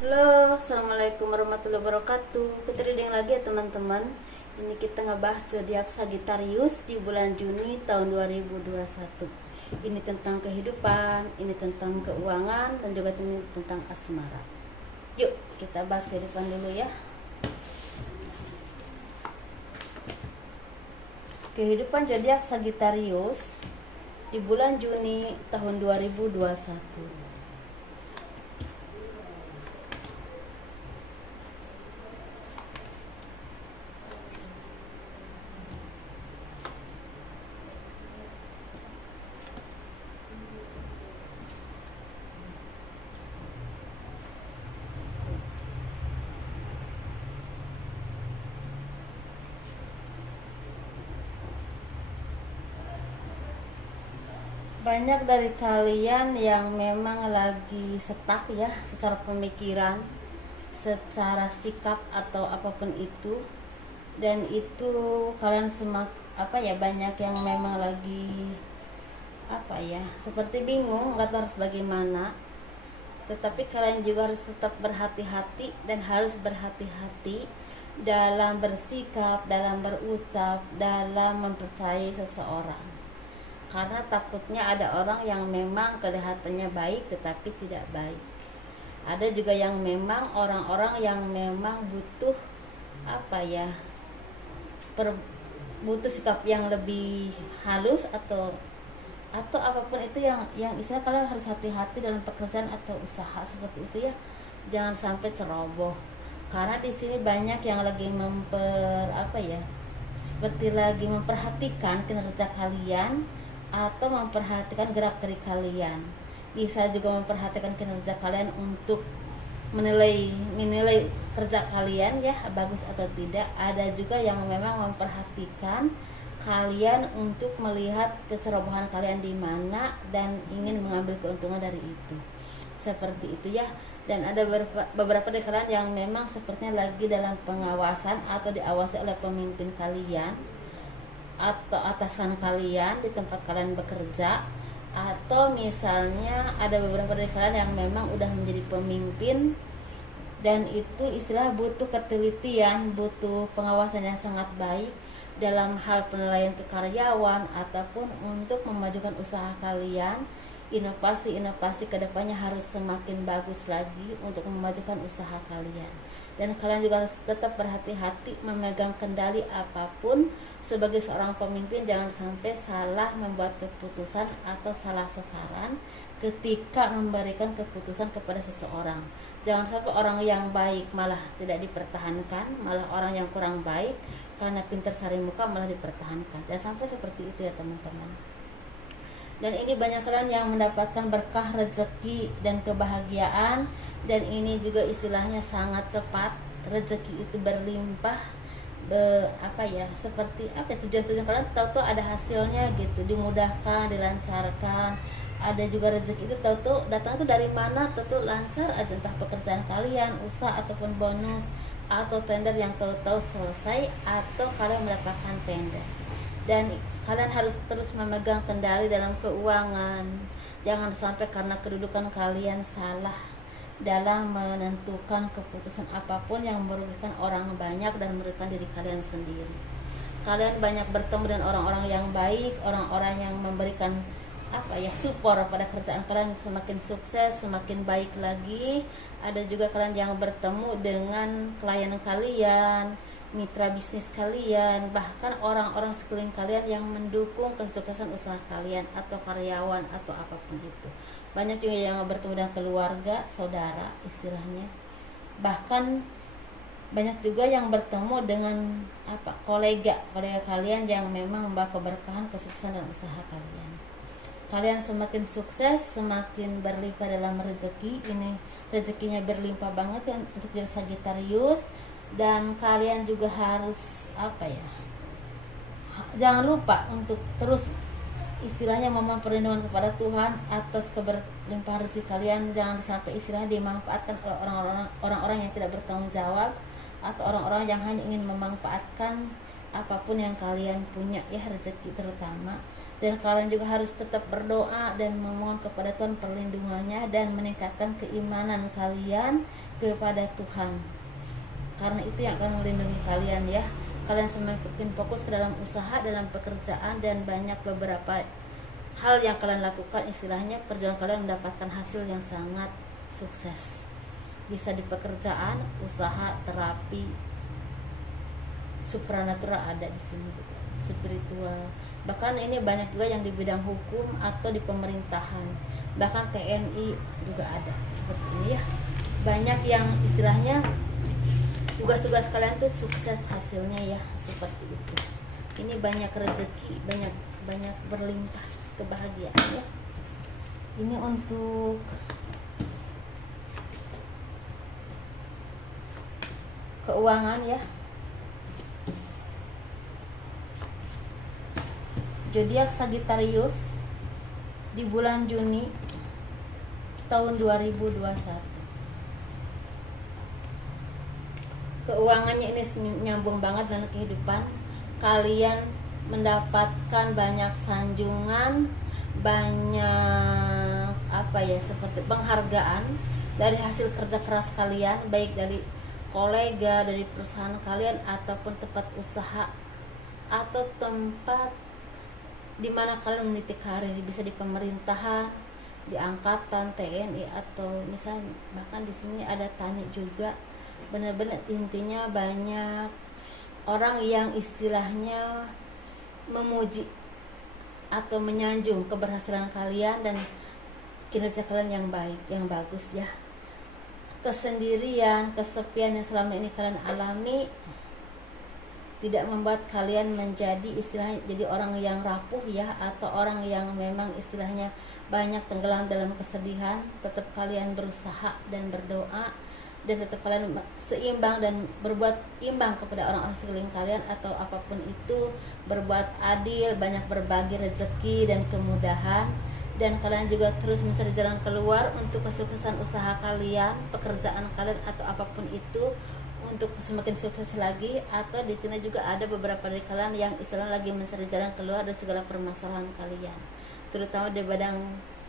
Halo, assalamualaikum warahmatullahi wabarakatuh. Kita reading lagi ya teman-teman. Ini kita ngebahas zodiak Sagittarius di bulan Juni tahun 2021. Ini tentang kehidupan, ini tentang keuangan, dan juga ini tentang asmara. Yuk kita bahas kehidupan dulu ya. Kehidupan zodiak Sagittarius di bulan Juni tahun 2021. Banyak dari kalian yang memang lagi stuck ya secara pemikiran, secara sikap atau apapun itu, dan itu kalian banyak yang memang lagi seperti bingung nggak tahu harus bagaimana. Tetapi kalian juga harus tetap berhati-hati dan harus berhati-hati dalam bersikap, dalam berucap, dalam mempercayai seseorang, karena takutnya ada orang yang memang kelihatannya baik tetapi tidak baik. Ada juga yang memang orang-orang yang memang butuh butuh sikap yang lebih halus atau apapun itu yang istilah kalian harus hati-hati dalam pekerjaan atau usaha seperti itu ya. Jangan sampai ceroboh. Karena di sini banyak yang lagi seperti lagi memperhatikan kinerja kalian atau memperhatikan gerak-gerik kalian. Bisa juga memperhatikan kinerja kalian untuk menilai kerja kalian ya bagus atau tidak. Ada juga yang memang memperhatikan kalian untuk melihat kecerobohan kalian di mana dan ingin mengambil keuntungan dari itu. Seperti itu ya. Dan ada beberapa dari kalian yang memang sepertinya lagi dalam pengawasan atau diawasi oleh pemimpin kalian atau atasan kalian di tempat kalian bekerja, atau misalnya ada beberapa dari kalian yang memang udah menjadi pemimpin dan itu istilah butuh ketelitian, butuh pengawasan yang sangat baik dalam hal penilaian ke karyawan ataupun untuk memajukan usaha kalian. Inovasi kedepannya harus semakin bagus lagi untuk memajukan usaha kalian. Dan kalian juga harus tetap berhati-hati memegang kendali apapun. Sebagai seorang pemimpin jangan sampai salah membuat keputusan atau salah sasaran ketika memberikan keputusan kepada seseorang. Jangan sampai orang yang baik malah tidak dipertahankan, malah orang yang kurang baik karena pintar cari muka malah dipertahankan. Jangan sampai seperti itu ya teman-teman. Dan ini banyak kalian yang mendapatkan berkah rezeki dan kebahagiaan, dan ini juga istilahnya sangat cepat. Rezeki itu berlimpah, tujuan-tujuan kalian tahu ada hasilnya gitu, dimudahkan, dilancarkan. Ada juga rezeki itu tahu datang itu dari mana, tahu lancar aja, entah pekerjaan kalian, usaha ataupun bonus atau tender yang tahu selesai atau kalian mendapatkan tender. Dan kalian harus terus memegang kendali dalam keuangan. Jangan sampai karena kedudukan kalian salah dalam menentukan keputusan apapun yang merugikan orang banyak dan merugikan diri kalian sendiri. Kalian banyak bertemu dengan orang-orang yang baik, orang-orang yang memberikan support pada kerjaan kalian semakin sukses, semakin baik lagi. Ada juga kalian yang bertemu dengan klien kalian, mitra bisnis kalian, bahkan orang-orang sekeliling kalian yang mendukung kesuksesan usaha kalian atau karyawan atau apapun itu. Banyak juga yang bertemu dengan keluarga, saudara istilahnya. Bahkan banyak juga yang bertemu dengan kolega kalian yang memang membawa keberkahan, kesuksesan dan usaha kalian. Kalian semakin sukses, semakin berlimpah dalam rezeki. Ini rezekinya berlimpah banget ya untuk jadi Sagittarius. Dan kalian juga harus jangan lupa untuk terus istilahnya memohon perlindungan kepada Tuhan atas keberlimpahan rezeki kalian. Jangan sampai istilahnya dimanfaatkan oleh orang-orang yang tidak bertanggung jawab atau orang-orang yang hanya ingin memanfaatkan apapun yang kalian punya ya, rezeki terutama. Dan kalian juga harus tetap berdoa dan memohon kepada Tuhan perlindungannya dan meningkatkan keimanan kalian kepada Tuhan, karena itu yang akan melindungi kalian ya. Kalian semakin fokus ke dalam usaha, dalam pekerjaan, dan banyak beberapa hal yang kalian lakukan, istilahnya perjuangan kalian mendapatkan hasil yang sangat sukses. Bisa di pekerjaan, usaha, terapi, supranatural ada di sini juga, spiritual. Bahkan ini banyak juga yang di bidang hukum atau di pemerintahan, bahkan TNI juga ada seperti ini ya. Banyak yang istilahnya tugas-tugas kalian tuh sukses hasilnya ya, seperti itu. Ini banyak rezeki, banyak berlimpah kebahagiaan ya. Ini untuk keuangan ya. Zodiak Sagittarius di bulan Juni tahun 2021. Keuangannya ini nyambung banget dengan kehidupan. Kalian mendapatkan banyak sanjungan, banyak seperti penghargaan dari hasil kerja keras kalian, baik dari kolega, dari perusahaan kalian, ataupun tempat usaha atau tempat di mana kalian meniti karir. Bisa di pemerintahan, di angkatan, TNI, atau misalnya bahkan di sini ada tani juga. Benar-benar intinya banyak orang yang istilahnya memuji atau menyanjung keberhasilan kalian dan kinerja kalian yang baik, yang bagus ya. Kesendirian, kesepian yang selama ini kalian alami tidak membuat kalian menjadi istilahnya jadi orang yang rapuh ya, atau orang yang memang istilahnya banyak tenggelam dalam kesedihan. Tetap kalian berusaha dan berdoa, dan tetap kalian seimbang dan berbuat imbang kepada orang-orang sekeliling kalian, atau apapun itu, berbuat adil, banyak berbagi rezeki dan kemudahan. Dan kalian juga terus mencari jalan keluar untuk kesuksesan usaha kalian, pekerjaan kalian, atau apapun itu, untuk semakin sukses lagi. Atau di sini juga ada beberapa dari kalian yang istilah lagi mencari jalan keluar dari segala permasalahan kalian, terutama di bidang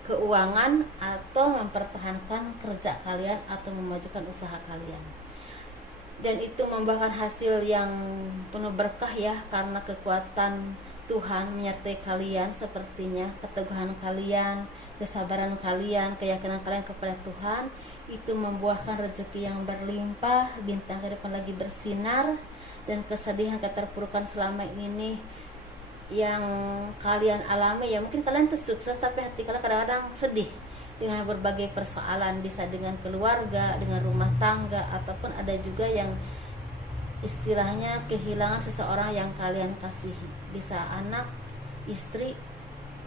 keuangan, atau mempertahankan kerja kalian, atau memajukan usaha kalian. Dan itu membuahkan hasil yang penuh berkah ya, karena kekuatan Tuhan menyertai kalian. Sepertinya keteguhan kalian, kesabaran kalian, keyakinan kalian kepada Tuhan itu membuahkan rezeki yang berlimpah. Bintang kehidupan lagi bersinar, dan kesedihan, keterpurukan selama ini yang kalian alami ya, mungkin kalian tuh sukses tapi hati kalian kadang-kadang sedih dengan berbagai persoalan, bisa dengan keluarga, dengan rumah tangga, ataupun ada juga yang istilahnya kehilangan seseorang yang kalian kasihi, bisa anak, istri,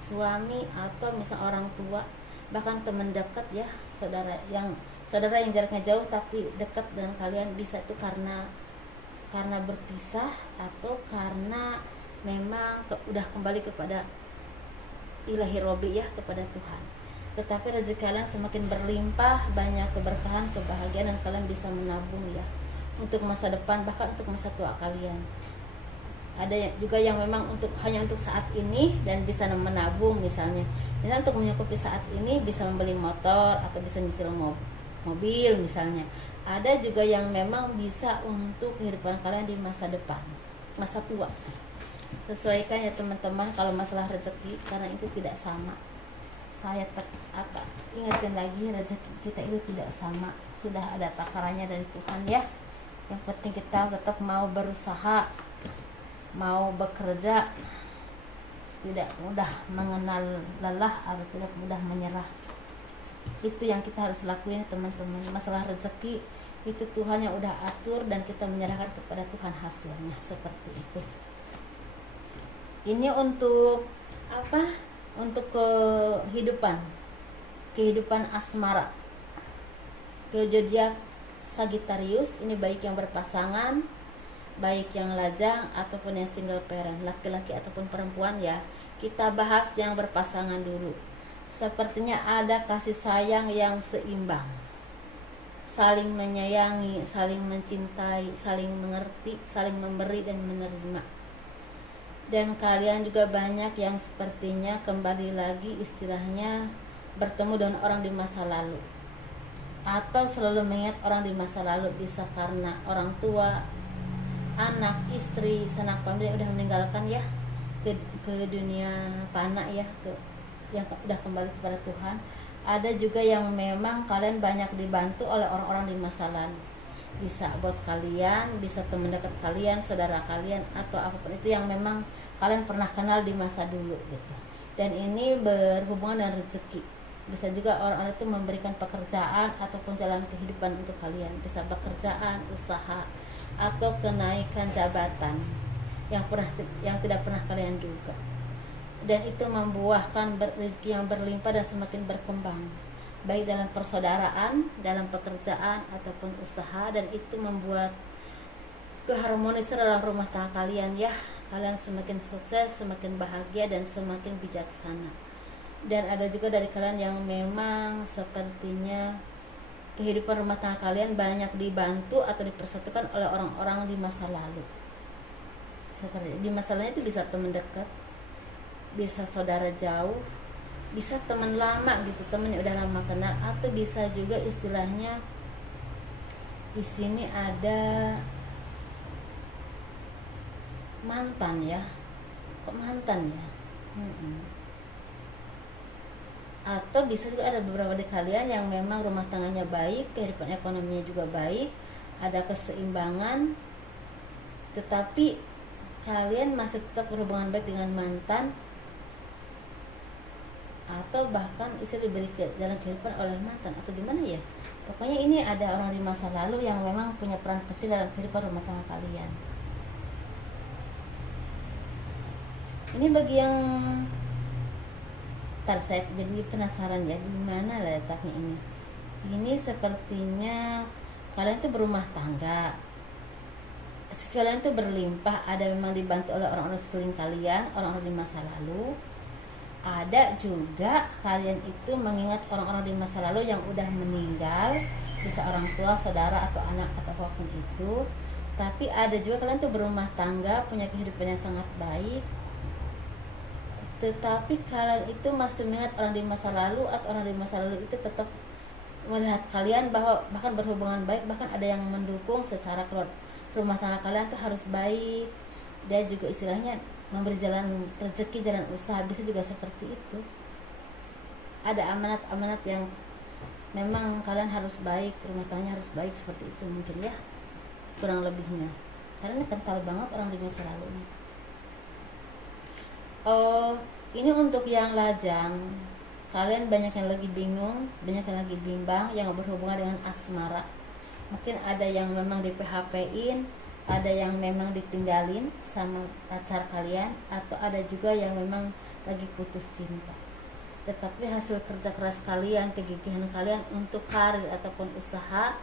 suami, atau misal orang tua, bahkan teman dekat ya, saudara yang jaraknya jauh tapi dekat dengan kalian. Bisa itu karena berpisah, atau karena memang udah kembali kepada ilahi robi ya, kepada Tuhan. Tetapi rezeki kalian semakin berlimpah, banyak keberkahan, kebahagiaan, dan kalian bisa menabung ya untuk masa depan, bahkan untuk masa tua kalian. Ada juga yang memang hanya untuk saat ini dan bisa menabung, misalnya untuk mencukupi saat ini, bisa membeli motor atau bisa nyicil mobil misalnya. Ada juga yang memang bisa untuk kehidupan kalian di masa depan, masa tua. Sesuaikan ya teman-teman kalau masalah rezeki, karena itu tidak sama. Saya ingatkan lagi, rezeki kita itu tidak sama, sudah ada takarannya dari Tuhan ya. Yang penting kita tetap mau berusaha, mau bekerja, tidak mudah mengenal lelah atau tidak mudah menyerah. Itu yang kita harus lakuin teman-teman. Masalah rezeki itu Tuhan yang udah atur, dan kita menyerahkan kepada Tuhan hasilnya, seperti itu. Ini untuk untuk kehidupan asmara, ke zodiak Sagittarius. Ini baik yang berpasangan, baik yang lajang ataupun yang single parent, laki-laki ataupun perempuan ya. Kita bahas yang berpasangan dulu. Sepertinya ada kasih sayang yang seimbang, saling menyayangi, saling mencintai, saling mengerti, saling memberi dan menerima. Dan kalian juga banyak yang sepertinya kembali lagi istilahnya bertemu dengan orang di masa lalu. atau selalu mengingat orang di masa lalu, bisa karena orang tua, anak, istri, sanak famili udah meninggalkan ya, ke dunia fana ya, yang udah kembali kepada Tuhan. Ada juga yang memang kalian banyak dibantu oleh orang-orang di masa lalu, bisa bos kalian, bisa teman dekat kalian, saudara kalian, atau apapun itu yang memang kalian pernah kenal di masa dulu gitu. Dan ini berhubungan dengan rezeki. Bisa juga orang-orang itu memberikan pekerjaan ataupun jalan kehidupan untuk kalian, bisa pekerjaan, usaha, atau kenaikan jabatan yang tidak pernah kalian duga. Dan itu membuahkan rezeki yang berlimpah dan semakin berkembang, baik dalam persaudaraan, dalam pekerjaan ataupun usaha. Dan itu membuat keharmonisan dalam rumah tangga kalian ya. Kalian semakin sukses, semakin bahagia, dan semakin bijaksana. Dan ada juga dari kalian yang memang sepertinya kehidupan rumah tangga kalian banyak dibantu atau dipersatukan oleh orang-orang di masa lalu. Seperti di masa lalu itu bisa teman dekat, bisa saudara jauh, bisa teman lama gitu, teman yang udah lama kenal, atau bisa juga istilahnya di sini ada mantan ya. Kok mantan ya? Atau bisa juga ada beberapa dari kalian yang memang rumah tangganya baik, kehidupan ekonominya juga baik, ada keseimbangan, tetapi kalian masih tetap berhubungan baik dengan mantan, atau bahkan istri diberi dalam kehidupan oleh mantan, atau gimana ya. Pokoknya ini ada orang di masa lalu yang memang punya peran penting dalam kehidupan rumah tangga kalian. Ini bagi yang saya jadi penasaran ya, di mana letaknya ini. Ini sepertinya kalian tuh berumah tangga, sekalian tuh berlimpah, ada memang dibantu oleh orang-orang sekeliling kalian, orang-orang di masa lalu. Ada juga kalian itu mengingat orang-orang di masa lalu yang udah meninggal, bisa orang tua, saudara, atau anak, atau apapun itu. Tapi ada juga kalian tuh berumah tangga, punya kehidupan yang sangat baik, tetapi kalian itu masih mengingat orang di masa lalu, atau orang di masa lalu itu tetap melihat kalian bahwa bahkan berhubungan baik, bahkan ada yang mendukung secara rumah tangga kalian tuh harus baik. Dia juga istilahnya memberi jalan rezeki, jalan usaha, bisa juga seperti itu. Ada amanat-amanat yang memang kalian harus baik, rumah tangganya harus baik, seperti itu mungkin ya, kurang lebihnya. Karena kental banget orang di masa lalu ini. Ini untuk yang lajang, kalian banyak yang lagi bingung, banyak yang lagi bimbang, yang berhubungan dengan asmara. Mungkin ada yang memang di PHP-in, ada yang memang ditinggalin sama pacar kalian, atau ada juga yang memang lagi putus cinta. Tetapi hasil kerja keras kalian, kegigihan kalian untuk karir ataupun usaha,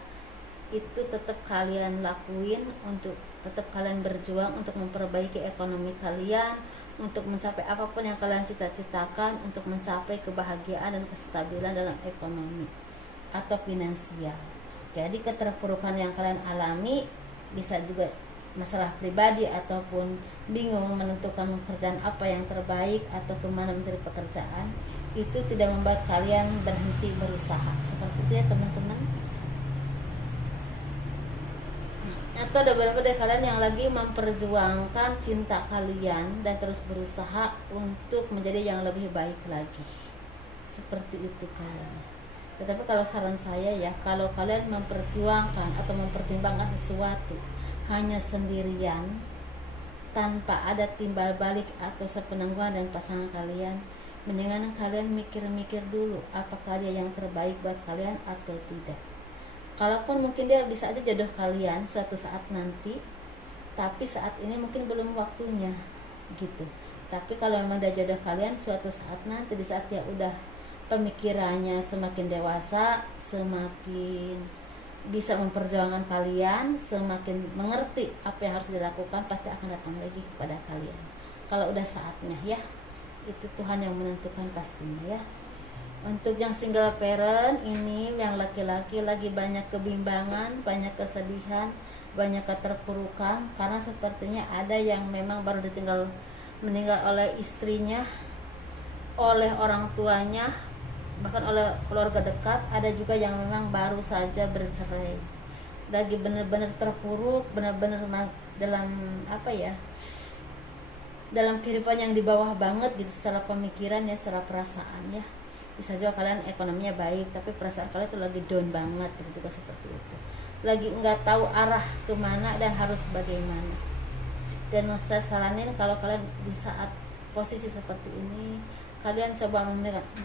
itu tetap kalian lakuin, untuk tetap kalian berjuang untuk memperbaiki ekonomi kalian, untuk mencapai apapun yang kalian cita-citakan, untuk mencapai kebahagiaan dan kestabilan dalam ekonomi atau finansial. Jadi keterpurukan yang kalian alami bisa juga masalah pribadi ataupun bingung menentukan pekerjaan apa yang terbaik atau kemana mencari pekerjaan, itu tidak membuat kalian berhenti berusaha. Seperti itu ya teman-teman. Atau ada beberapa dari kalian yang lagi memperjuangkan cinta kalian dan terus berusaha untuk menjadi yang lebih baik lagi. Seperti itu kalian. Tetapi kalau saran saya ya, kalau kalian memperjuangkan atau mempertimbangkan sesuatu hanya sendirian, tanpa ada timbal balik atau sepenangguhan dan pasangan kalian, mendingan kalian mikir-mikir dulu apakah dia yang terbaik buat kalian atau tidak. Kalaupun mungkin dia bisa aja jodoh kalian suatu saat nanti, tapi saat ini mungkin belum waktunya gitu. Tapi kalau memang dia jodoh kalian suatu saat nanti, di saat dia udah pemikirannya semakin dewasa, semakin bisa memperjuangkan kalian, semakin mengerti apa yang harus dilakukan, pasti akan datang lagi kepada kalian. Kalau udah saatnya ya, itu Tuhan yang menentukan pastinya ya. Untuk yang single parent ini, yang laki-laki lagi banyak kebimbangan, banyak kesedihan, banyak keterpurukan, karena sepertinya ada yang memang baru meninggal oleh istrinya, oleh orang tuanya, bahkan oleh keluarga dekat, ada juga yang memang baru saja bercerai, lagi benar-benar terpuruk, benar-benar dalam apa ya, dalam kehidupan yang di bawah banget gitu, secara pemikiran ya, secara perasaan ya. Bisa juga kalian ekonominya baik tapi perasaan kalian tuh lagi down banget, bisa juga seperti itu, lagi nggak tahu arah kemana dan harus bagaimana. Dan saya saranin kalau kalian di saat posisi seperti ini, kalian coba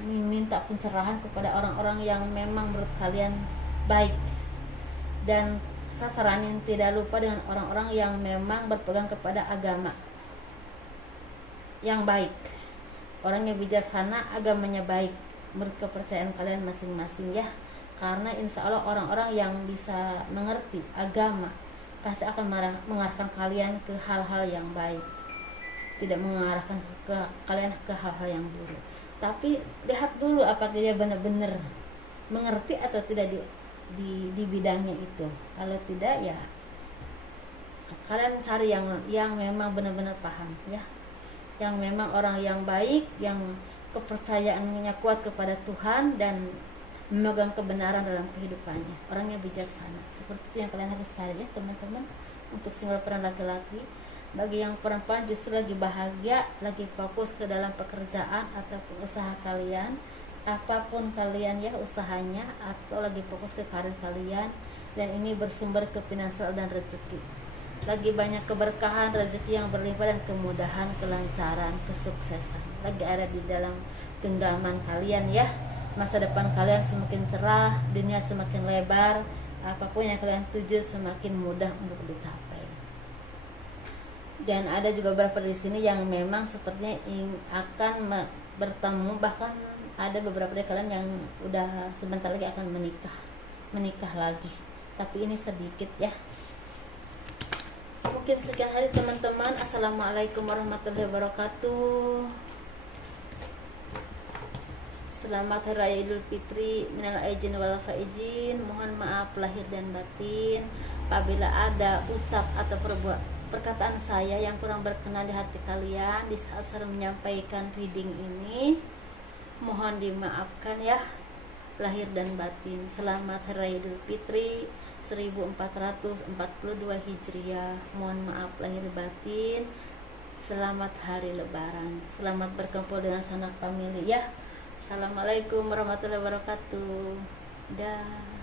meminta pencerahan kepada orang-orang yang memang menurut kalian baik. Dan saya saranin tidak lupa dengan orang-orang yang memang berpegang kepada agama yang baik, orang yang bijaksana, agamanya baik menurut kepercayaan kalian masing-masing ya. Karena insya Allah orang-orang yang bisa mengerti agama pasti akan mengarahkan kalian ke hal-hal yang baik, tidak mengarahkan ke kalian ke hal-hal yang buruk. Tapi lihat dulu apakah dia benar-benar mengerti atau tidak di bidangnya itu. Kalau tidak ya kalian cari yang memang benar-benar paham ya, yang memang orang yang baik, yang kepercayaannya kuat kepada Tuhan dan memegang kebenaran dalam kehidupannya, orang yang bijaksana. Seperti itu yang kalian harus cari ya teman-teman. Untuk single parent laki-laki. Bagi yang perempuan justru lagi bahagia, lagi fokus ke dalam pekerjaan ataupun usaha kalian, apapun kalian ya usahanya, atau lagi fokus ke karir kalian, dan ini bersumber ke finansial dan rezeki. Lagi banyak keberkahan, rezeki yang berlimpah dan kemudahan, kelancaran, kesuksesan lagi ada di dalam genggaman kalian ya. Masa depan kalian semakin cerah, dunia semakin lebar, apapun yang kalian tuju semakin mudah untuk dicapai. Dan ada juga beberapa di sini yang memang sepertinya akan bertemu, bahkan ada beberapa dari kalian yang udah sebentar lagi akan menikah lagi. Tapi ini sedikit ya. Mungkin sekian hari teman-teman. Assalamualaikum warahmatullahi wabarakatuh. Selamat Hari Raya Idul Fitri, minal aidin wal faizin. Mohon maaf lahir dan batin apabila ada ucap atau perkataan saya yang kurang berkenan di hati kalian di saat saya menyampaikan reading ini. Mohon dimaafkan ya, lahir dan batin. Selamat Hari Raya Idul Fitri 1442 Hijriah. Mohon maaf lahir batin. Selamat hari Lebaran. Selamat berkumpul dengan sanak famili ya. Assalamualaikum warahmatullahi wabarakatuh. Dah.